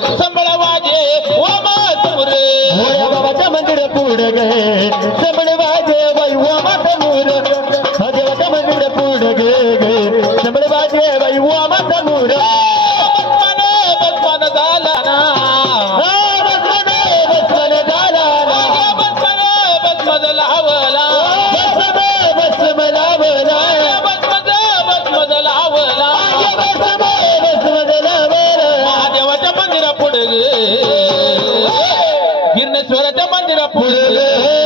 संबळ वाजे ओमा समोर हो भोळ्या बाबाच्या मंदिर पुढे गे. सबड वाजे बाई ओमा समोर देवाच्या मंदिर पुढे गे गे. सबड वाजे बाई ओमा समोर महादेवाच्या मंदिरा पुढे गिरणेश्वराच्या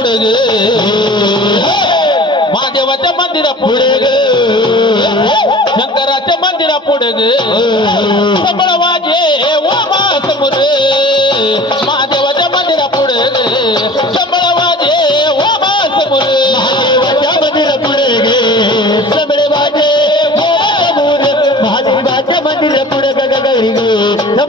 मंदिरा पुढे महादेवाच्या मंदिरा पुढे शंकराच्या मंदिरा पुढे सबळ वाजे ओमा समोर महादेवाच्या मंदिरा पुढे गे. सबळ वाजे ओमा समोर महादेवाच्या मंदिरा पुढे गे. सबळे वाजे समोर महादेवाच्या मंदिरा पुढे ग ग ग ग